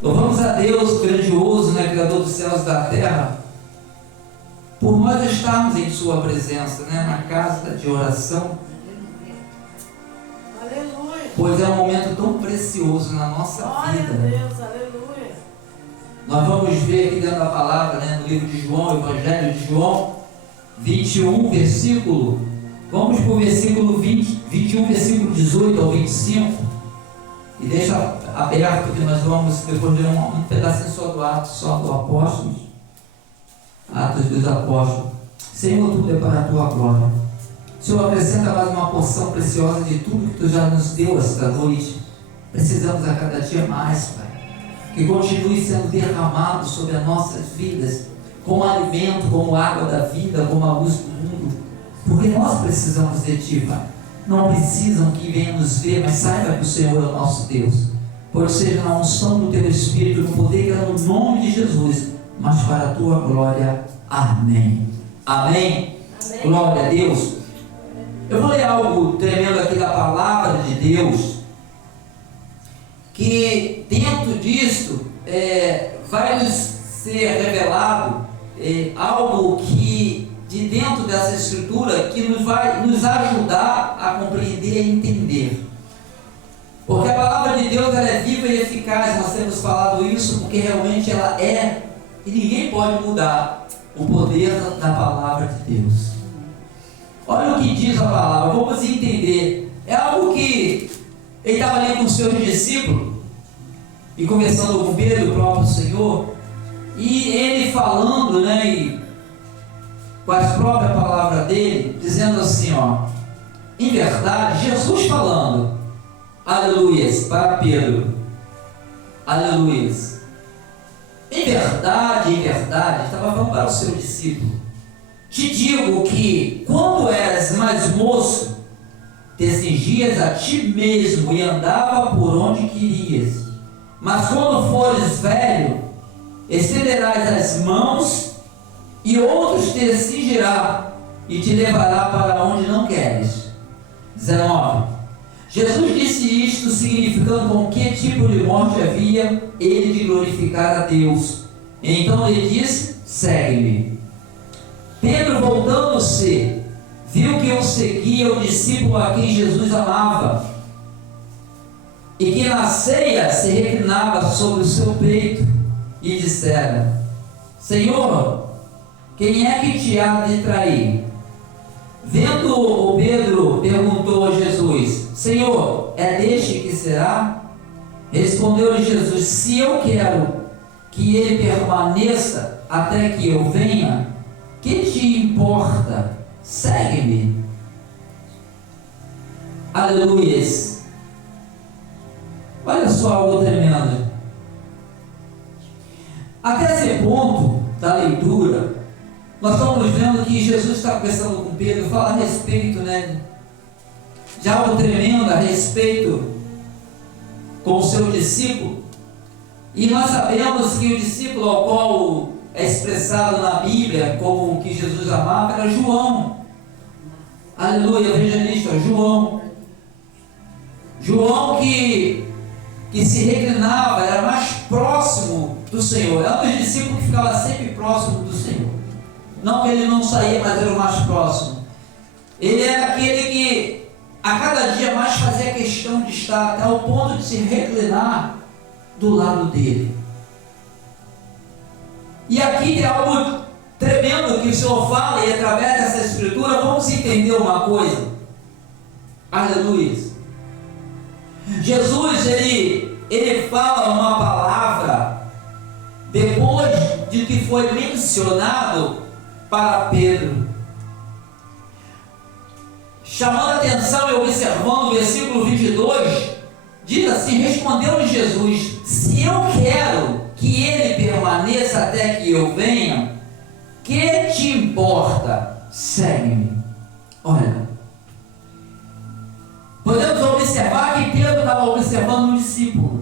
Louvamos a Deus grandioso, né, Criador dos céus e da terra, por nós estarmos em Sua presença, né, na casa de oração. Aleluia. Pois é um momento tão precioso na nossa Glória vida. a Deus, aleluia. Nós vamos ver aqui dentro da palavra, né, no livro de João, Evangelho de João, 21, versículo. Vamos para o versículo 21, versículo 18 ao 25. E deixa aberto que nós vamos depois ler um pedacinho só do Apóstolos. Atos dos Apóstolos. Senhor, tudo é para a tua glória. Senhor, acrescenta mais uma porção preciosa de tudo que tu já nos deu esta noite. Precisamos a cada dia mais, Pai. Que continue sendo derramado sobre as nossas vidas, como alimento, como água da vida, como a luz do mundo. Porque nós precisamos de Ti, Pai. Não precisam que venha nos ver, mas saiba que o Senhor é o nosso Deus. Pois seja na unção do Teu Espírito, no poder que é no nome de Jesus, mas para a Tua glória. Amém. Amém. Amém. Glória a Deus. Eu vou ler algo tremendo aqui da palavra de Deus, que dentro disso vai nos ser revelado algo que de dentro dessa escritura que nos vai nos ajudar a compreender e entender. Porque a palavra de Deus ela é viva e eficaz, nós temos falado isso porque realmente ela é, e ninguém pode mudar o poder da palavra de Deus. Olha o que diz a palavra, vamos entender. É algo que ele estava ali com os seus discípulos, e conversando com Pedro, o próprio Senhor, e ele falando, né, e com as próprias palavras dele, dizendo assim, ó, em verdade, Jesus falando, aleluias, para Pedro, aleluias, em verdade, estava falando para o seu discípulo, te digo que quando eras mais moço, te cingias a ti mesmo e andava por onde querias, mas quando fores velho, estenderás as mãos e outros te cingirá e te levará para onde não queres. 19. Jesus disse isto significando com que tipo de morte havia ele de glorificar a Deus. Então ele disse, segue-me. Pedro, voltando-se, viu que o seguia o discípulo a quem Jesus amava, e que na ceia se reclinava sobre o seu peito, e dissera, Senhor, quem é que te há de trair? Vendo-o, Pedro perguntou a Jesus, Senhor, é deste que será? Respondeu-lhe Jesus, se eu quero que ele permaneça até que eu venha, que te importa? Segue-me. Aleluias. Olha só algo tremendo. Até esse ponto da leitura, nós estamos vendo que Jesus está conversando com Pedro, fala a respeito, né, de algo tremendo a respeito com o seu discípulo. E nós sabemos que o discípulo ao qual é expressado na Bíblia como que Jesus amava era João. Aleluia, evangelista João. João que se reclinava, era mais próximo do Senhor. Era um dos discípulos que ficava sempre próximo do Senhor. Não que ele não saía, mas era o mais próximo. Ele era aquele que a cada dia mais fazia questão de estar até o ponto de se reclinar do lado dele. E aqui tem algo tremendo que o Senhor fala, e através dessa escritura vamos entender uma coisa. Aleluia. Jesus, ele fala uma palavra depois de que foi mencionado para Pedro, chamando a atenção e observando o versículo 22, diz assim, respondeu-lhe Jesus, se eu quero que ele permaneça até que eu venha, que te importa? Segue-me. Olha, podemos observar que Pedro estava observando um discípulo.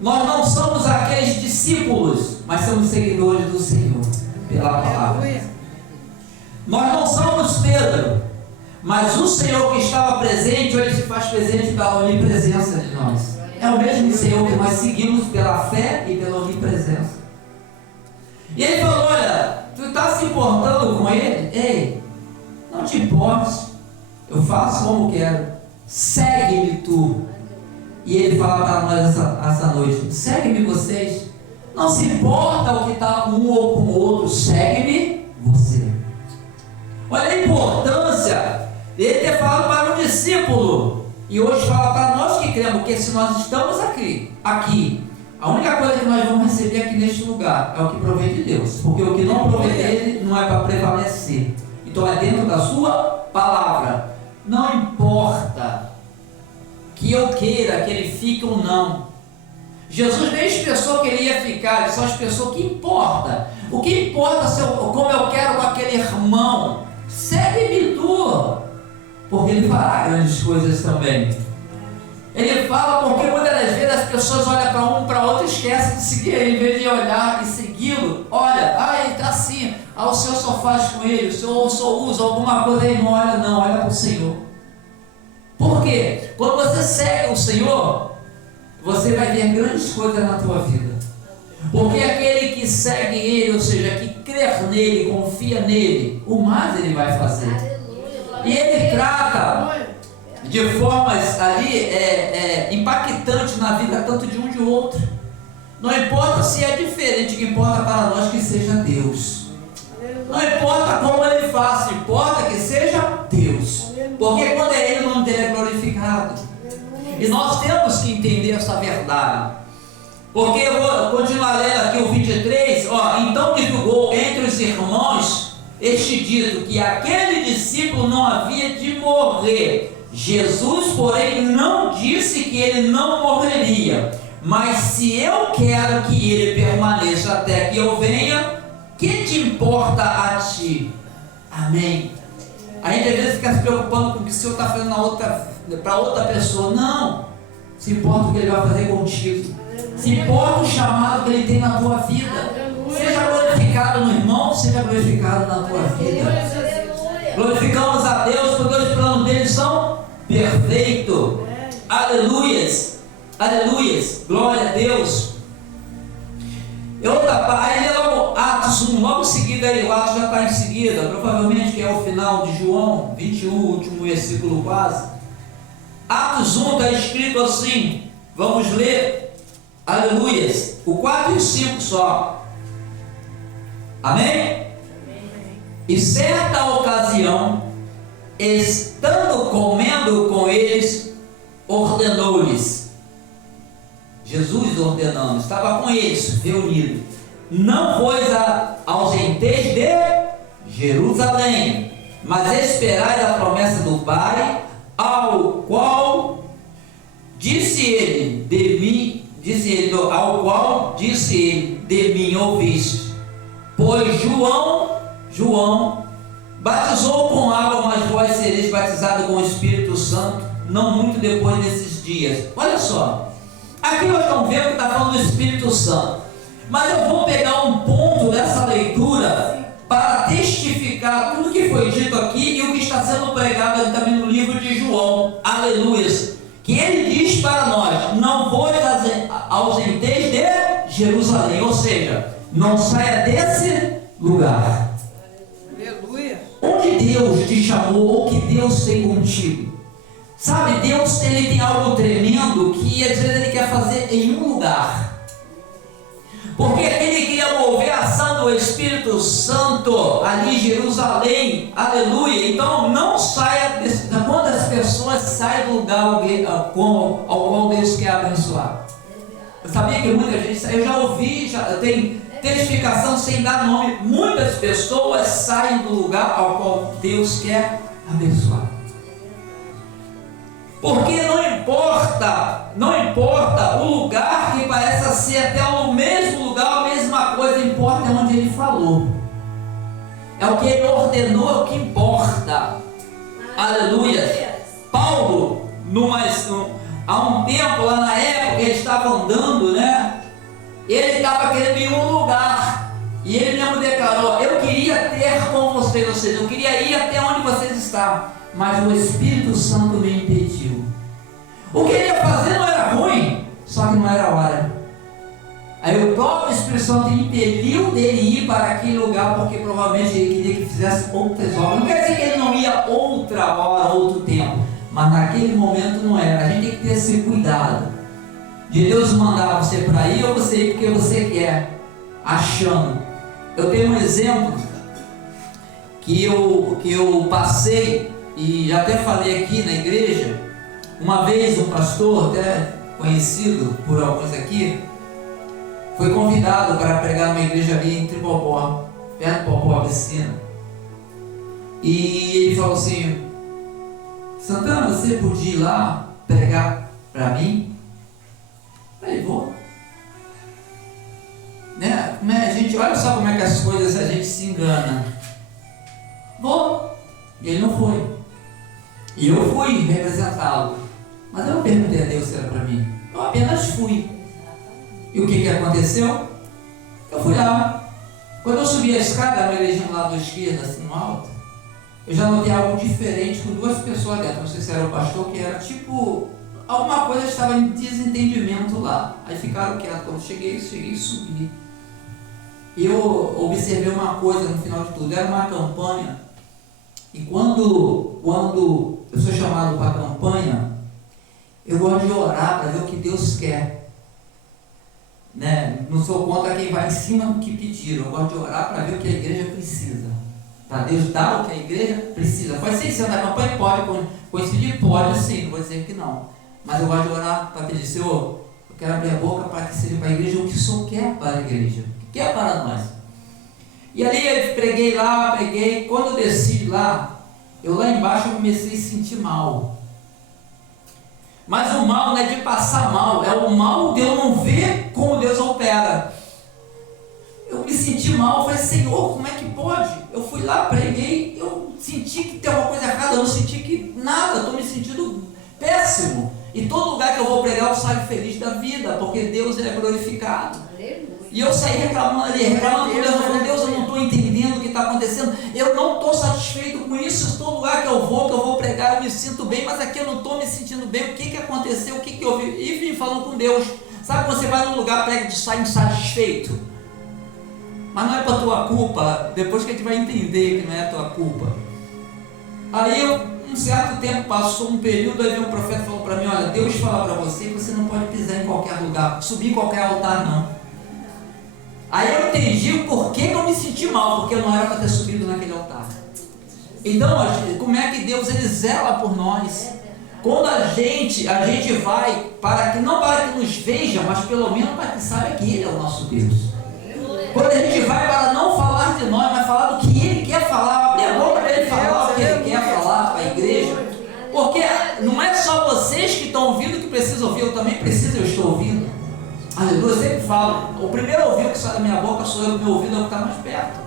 Nós não somos aqueles discípulos, mas somos seguidores do Senhor, pela palavra. Nós não somos Pedro, mas o Senhor que estava presente, ele se faz presente da onipresença de nós. É o mesmo Senhor que nós seguimos pela fé e pela onipresença. E ele falou: olha, tu está se importando com ele? Ei, não te importes, eu faço como quero, segue-me tu. E ele fala para nós essa noite: segue-me vocês, não se importa o que está um ou com o outro, segue-me você. Olha a importância dele ter falado para um discípulo, e hoje fala para nós que cremos, porque se nós estamos aqui, a única coisa que nós vamos receber aqui neste lugar é o que provém de Deus, porque o que não provém dele não é para prevalecer. Então é dentro da sua palavra. Não importa que eu queira que ele fique ou não. Jesus nem expressou que ele ia ficar, ele só expressou que importa. O que importa como eu quero com aquele irmão. Segue-me tu, porque ele fará grandes coisas também. Ele fala porque muitas das vezes as pessoas olham para um, para outro e esquecem de seguir ele, em vez de olhar e segui-lo. Olha, ele está assim, o Senhor só faz com ele, o Senhor só usa alguma coisa, ele não olha, não, olha para o Senhor. Por quê? Quando você segue o Senhor, você vai ver grandes coisas na tua vida. Porque aquele que segue ele, ou seja, que crer nele, confia nele, o mais ele vai fazer. E ele trata de formas ali impactantes na vida tanto de um de outro. Não importa se é diferente, o que importa para nós que seja Deus. Não importa como ele faça, importa que seja Deus. Porque quando é ele, o nome dele é glorificado. E nós temos que entender essa verdade. Porque eu vou continuar lendo aqui o 23. Então divulgou entre os irmãos este dito, que aquele discípulo não havia de morrer. Jesus, porém, não disse que ele não morreria. Mas se eu quero que ele permaneça até que eu venha, que te importa a ti? Amém. A gente às vezes fica se preocupando com o que o Senhor está fazendo para outra pessoa. Não. Se importa o que ele vai fazer contigo. Se importa o chamado que ele tem na tua vida. Seja glorificado no irmão, seja glorificado na tua vida. Glorificamos a Deus porque os planos dele são perfeitos. Aleluias. Aleluias. Glória a Deus. Aí logo Atos 1, logo em seguida aí, o Atos já está em seguida, provavelmente que é o final de João 21, último versículo quase. Atos 1 está escrito assim, vamos ler, aleluias, o 4 e o 5 só. Amém? E certa ocasião, estando comendo com eles, ordenou-lhes. Jesus ordenando, estava com eles, reunido: não vos ausenteis de Jerusalém, mas esperai a promessa do Pai, ao qual disse ele, de mim ouviste. Pois João batizou com água, mas vós sereis batizados com o Espírito Santo, não muito depois desses dias. Olha só. Aqui nós estamos vendo que está falando do Espírito Santo. Mas eu vou pegar um ponto dessa leitura para testificar tudo que foi dito aqui e o que está sendo pregado também no livro de João. Aleluia. Que ele diz para nós: não vos ausenteis de Jerusalém. Ou seja, não saia desse lugar. Aleluia. Onde Deus te chamou, o que Deus tem contigo. Sabe, Deus ele tem algo tremendo que às vezes ele quer fazer em um lugar. Porque ele queria mover a ação do Espírito Santo ali em Jerusalém. Aleluia. Então não saia quantas pessoas saem do lugar ao qual Deus quer abençoar. Eu sabia que muita gente, eu já ouvi, eu tenho testificação sem dar nome, muitas pessoas saem do lugar ao qual Deus quer abençoar. Porque não importa o lugar que pareça ser até o mesmo lugar, a mesma coisa, importa é onde ele falou. É o que ele ordenou, é o que importa. Aleluia. Paulo, há um tempo, lá na época, ele estava andando, né? Ele estava querendo ir em um lugar. E ele mesmo declarou: eu queria ter com vocês, ou seja, eu queria ir até onde vocês estavam. Mas o Espírito Santo me impediu. O que ele ia fazer não era ruim, só que não era a hora. Aí o próprio Espírito Santo impeliu dele ir para aquele lugar, porque provavelmente ele queria que fizesse outras obras. Não quer dizer que ele não ia outra hora, outro tempo, mas naquele momento não era. A gente tem que ter esse cuidado de Deus mandar você para ir ou você ir porque você quer, achando. Eu tenho um exemplo que eu passei, e já até falei aqui na igreja. Uma vez um pastor, até conhecido por alguns aqui, foi convidado para pregar numa igreja ali em Tribobó, perto do Popó, Abissina. E ele falou assim: Santana, você podia ir lá pregar para mim? Eu falei, vou. Né? A gente, olha só como é que as coisas a gente se engana. Vou. E ele não foi. E eu fui representá-lo. Mas eu não perguntei a Deus se era para mim. Eu apenas fui. E o que aconteceu? Eu fui lá. Quando eu subi a escada, na igreja do lado esquerdo, assim no alto, eu já notei algo diferente com duas pessoas dentro. Não sei se era o pastor, que era tipo, alguma coisa estava em desentendimento lá. Aí ficaram quietos. Quando cheguei e subi. E eu observei uma coisa no final de tudo. Era uma campanha. E quando eu sou chamado para a campanha, eu gosto de orar para ver o que Deus quer. Né? Não sou contra quem vai em cima do que pediram. Eu gosto de orar para ver o que a igreja precisa. Para Deus dar o que a igreja precisa. Pode ser isso, na campanha pode coincidir? Pode sim, não vou dizer que não. Mas eu gosto de orar para pedir, Senhor, eu quero abrir a boca para que seja para a igreja o que o Senhor quer para a igreja. O que quer para nós. E ali eu preguei lá, quando eu desci lá, eu lá embaixo eu comecei a sentir mal. Mas o mal não é de passar mal, é o mal de eu não ver como Deus opera. Eu me senti mal, eu falei, Senhor, como é que pode? Eu fui lá, preguei, eu senti que tem alguma coisa errada, eu não senti que nada, eu estou me sentindo péssimo. E todo lugar que eu vou pregar eu saio feliz da vida, porque Deus ele é glorificado. E eu saí reclamando com Deus, eu falei, Deus, eu não estou entendendo o que está acontecendo, eu não estou satisfeito com isso, todo lugar que eu vou pregar, eu me sinto bem, mas aqui eu não estou me sentindo bem, o que aconteceu, o que eu vi? E vim falando com Deus. Sabe quando você vai num lugar, prega e sai insatisfeito? Mas não é para tua culpa, depois que a gente vai entender que não é a tua culpa. Aí um certo tempo passou um período, aí veio um profeta e falou para mim, olha, Deus fala para você que você não pode pisar em qualquer lugar, subir em qualquer altar não. Aí eu entendi o porquê que eu me senti mal, porque eu não era para ter subido naquele altar. Então, como é que Deus ele zela por nós? Quando a gente vai, não para que nos vejam, mas pelo menos para que saiba que Ele é o nosso Deus. Quando a gente vai para não falar de nós, mas falar do que Ele quer falar, abrir a boca para Ele falar o que Ele quer falar para a igreja. Porque não é só vocês que estão ouvindo que precisam ouvir, eu também preciso, eu estou ouvindo. Aleluia, eu sempre falo, o primeiro ouvido que sai da minha boca sou eu, o meu ouvido é o que está mais perto.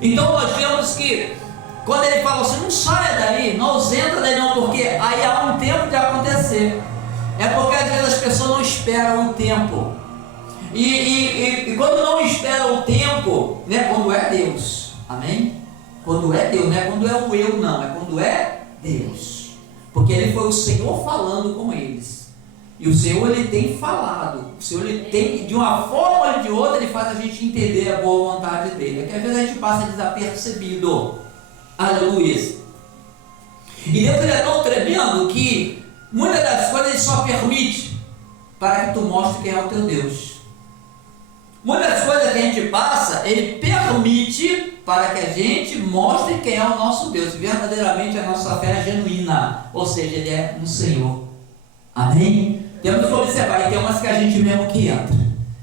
Então nós vemos que, quando ele fala assim, não saia daí, não entra daí não, porque aí há um tempo de acontecer. É porque às vezes as pessoas não esperam o tempo. E quando não esperam o tempo, né, quando é Deus, amém? Quando é Deus, não é quando é o eu não, é quando é Deus. Porque ele foi o Senhor falando com eles. E o Senhor ele tem falado, o Senhor ele tem, de uma forma ou de outra, ele faz a gente entender a boa vontade dele. É que às vezes a gente passa desapercebido. Aleluia. E Deus ele é tão tremendo que muitas das coisas ele só permite para que tu mostre quem é o teu Deus. Muitas coisas que a gente passa, ele permite para que a gente mostre quem é o nosso Deus. Verdadeiramente a nossa fé é genuína, ou seja, ele é um Senhor. Amém? Temos que observar, e tem umas que a gente mesmo que entra.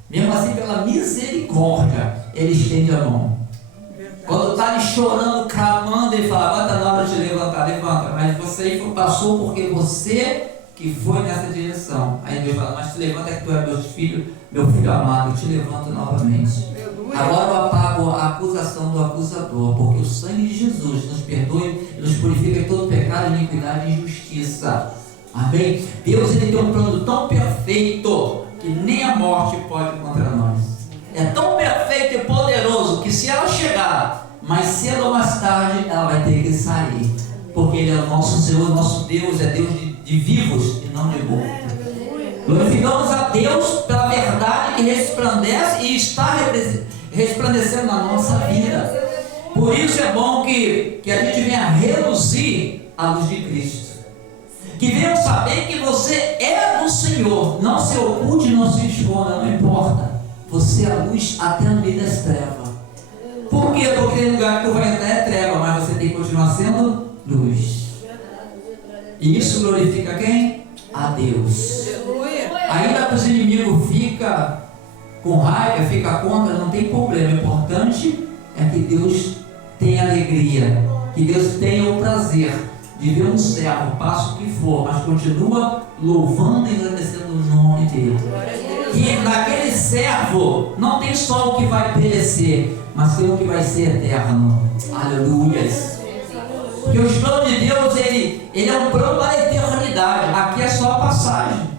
Mesmo assim, pela misericórdia, ele estende a mão. Quando está ali chorando, clamando, ele fala, agora está na hora de levantar, levanta. Mas você passou porque você que foi nessa direção. Aí Deus fala, mas te levanta que tu é meu filho amado, eu te levanto novamente. Agora eu apago a acusação do acusador, porque o sangue de Jesus nos perdoe e nos purifica de todo pecado, iniquidade e injustiça. Amém? Deus ele tem um plano tão perfeito que nem a morte pode contra nós. É tão perfeito e poderoso que se ela chegar, mais cedo ou mais tarde, ela vai ter que sair. Porque Ele é o nosso Senhor, nosso Deus, é Deus de vivos e não de mortos. Glorificamos a Deus pela verdade que resplandece e está resplandecendo na nossa vida. Por isso é bom que a gente venha reluzir a luz de Cristo. Que venham saber que você é do Senhor. Não se oculte, não se esconda, não importa. Você é a luz até no meio das trevas. Por quê? Porque o lugar que tu vai entrar é treva, mas você tem que continuar sendo luz. E isso glorifica quem? A Deus. Ainda que os inimigos ficam com raiva, fica contra, não tem problema. O importante é que Deus tenha alegria, que Deus tenha o prazer de ver um servo, passo o que for, mas continua louvando e agradecendo o nome dele. Que naquele servo não tem só o que vai perecer, mas tem o que vai ser eterno. Aleluia. Porque os planos de Deus, ele é um plano para a eternidade. Aqui é só a passagem.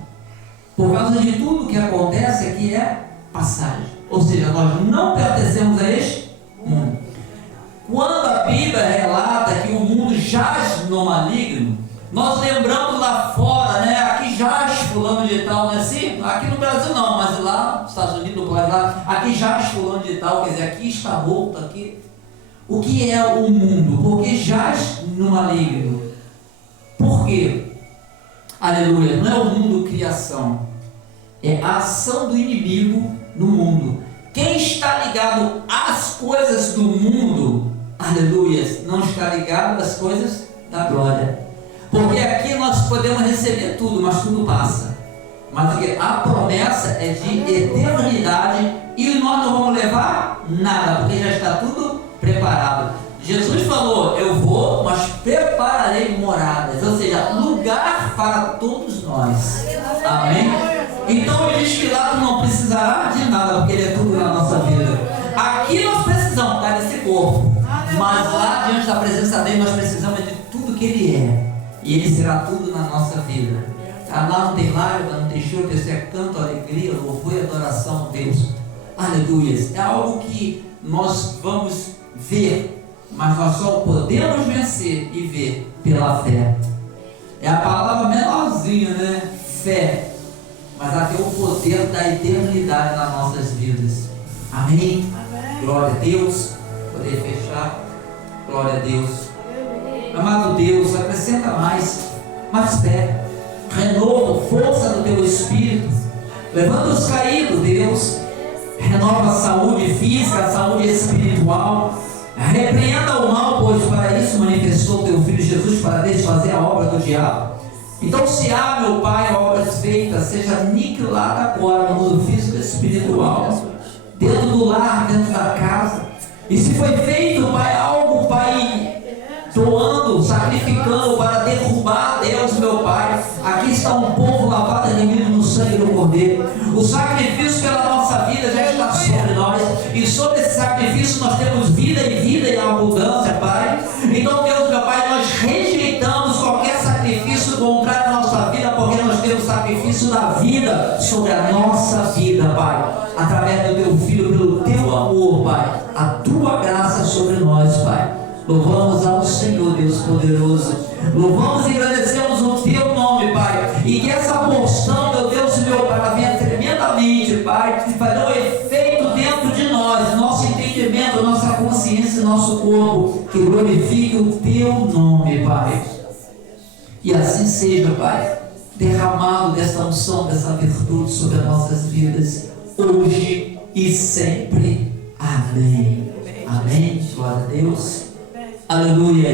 Por causa de tudo que acontece, aqui é passagem. Ou seja, nós não pertencemos a este mundo. Quando a Bíblia relata que o mundo jaz no maligno, nós lembramos lá fora, né? Aqui jaz fulano de tal, não é assim? Aqui no Brasil não, mas lá nos Estados Unidos, lá, aqui jaz fulano de tal, quer dizer, aqui está morto, aqui. O que é o mundo? Porque jaz no maligno. Por quê? Aleluia, não é o mundo criação, é a ação do inimigo no mundo. Quem está ligado às coisas do mundo, aleluia, não está ligado às coisas da glória. Porque aqui nós podemos receber tudo, mas tudo passa. Mas a promessa é de eternidade e nós não vamos levar nada, porque já está tudo preparado. Jesus falou: eu vou, mas prepararei moradas, ou seja, lugar para todos nós. Amém? Então ele diz que lá tu não precisará de nada, porque ele é tudo na nossa vida. Aqui nós precisamos desse corpo, mas lá diante da presença dele nós precisamos de tudo que ele é, e ele será tudo na nossa vida. Lá não tem lágrima, não tem choro, isso é canto, alegria, louvor e adoração a Deus. Aleluia. É algo que nós vamos ver, mas nós só podemos vencer e ver pela fé. É a palavra menorzinha, né? Fé. Mas ela tem o poder da eternidade nas nossas vidas. Amém? Amém. Glória a Deus. Poder fechar. Glória a Deus. Amado Deus, acrescenta mais fé, renovo, força do teu espírito. Levanta os caídos, Deus. Renova a saúde física, a saúde espiritual. Repreenda o mal, pois para isso manifestou teu Filho Jesus, para desfazer a obra do diabo. Então se há, meu Pai, obras feitas, seja aniquilada agora no mundo físico e espiritual, dentro do lar, dentro da casa. E se foi feito, Pai, algo, Pai, doando, sacrificando para derrubar Deus, meu Pai, aqui está um povo lavado e remido no sangue do Cordeiro. O sacrifício pela nossa vida já está sobre nós, e sobre esse sacrifício nós temos vida e abundância, Pai. Então, Deus, meu Pai, nós rejeitamos qualquer sacrifício contrário à nossa vida, porque nós temos sacrifício da vida sobre a nossa vida, Pai, através do teu Filho, pelo teu amor, Pai, a tua graça sobre nós, Pai. Louvamos ao Senhor, Deus poderoso. Louvamos e agradecemos o teu nome, Pai. E que essa porção, meu Deus e meu Pai, ela venha tremendamente, Pai, que fará um efeito dentro de nós, nosso entendimento, nossa consciência, nosso corpo, que glorifique o teu nome, Pai. E assim seja, Pai, derramado dessa unção, dessa virtude sobre as nossas vidas, hoje e sempre. Amém. Amém. Glória a Deus. Aleluia.